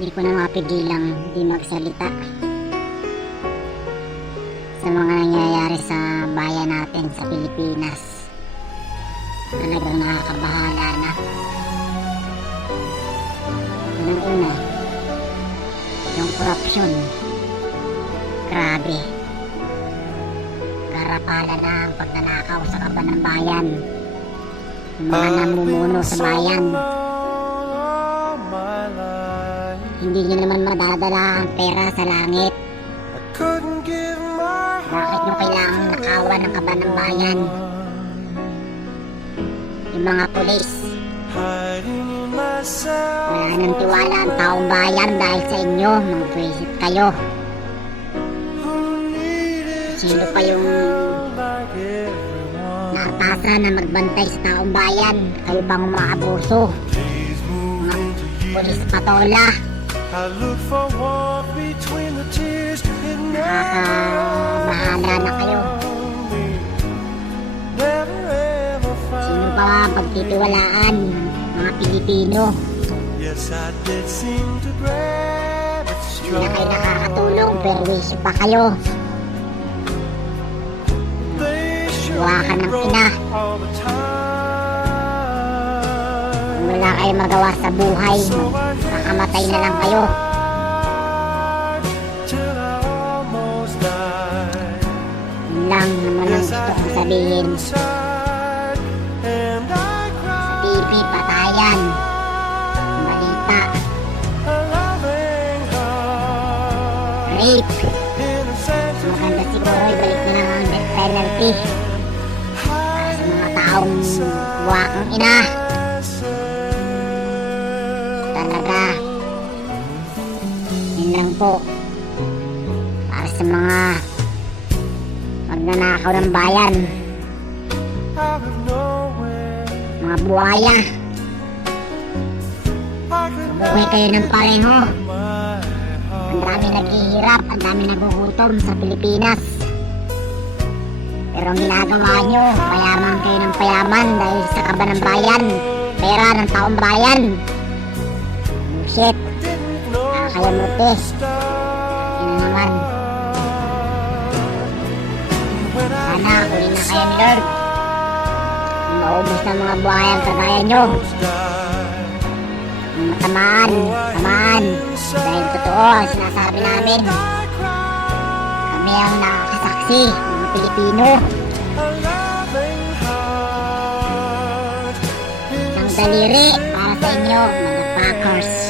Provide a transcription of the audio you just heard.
Hindi ko na mapigilang di magsalita sa mga nangyayari sa bayan natin sa Pilipinas. Talagang nakakabahala na. Unang-una, yung korupsyon. Grabe. Karapala na ang pagnanakaw sa kaban ng bayan. Yung mga namumuno sa bayan. Hindi nyo naman madadala ang pera sa langit. Bakit nyo kailangang nakawan ng kaban ng bayan? Yung mga pulis, wala nang tiwala ang taong bayan dahil sa inyo. Mga buwisit kayo. Sino pa yung naatasa na magbantay sa taong bayan? Kayo pang umaabuso. Mga pulis patola. Nakakabahala na kayo. Sino pa ang pagtitiwalaan? Mga Pilipino. Hindi na kayo nakakatulong pero wisyo pa kayo. Gawa ka ng ina. Kung wala kayo magawa sa buhay, makamatay na lang kayo. Yun lang naman ang gusto kong sabihin. Sa TV, patayan. Balita. Rape. Maganda siguro ibalik na lang ang death penalty para sa mga taong buwakang ina. Talaga, yun lang po. Para sa mga magnanakaw ng bayan, mga buhaya, mabuhay kayo ng pareho. Ang dami naghihirap, ang dami nagugutom sa Pilipinas. Pero ang ginagawa nyo, payaman kayo ng payaman dahil sa kaban ng bayan, pera ng taong bayan. Shit, nakakayamuti. Yun naman. Sana huli na kayo ni Lord. Maubos ng mga buhayang kagaya nyo. Tamaan. Dahil totoo ang sinasabi namin. Kami ang nakakasaksi, mga Pilipino. Ang daliri para sa inyo, mga Packers.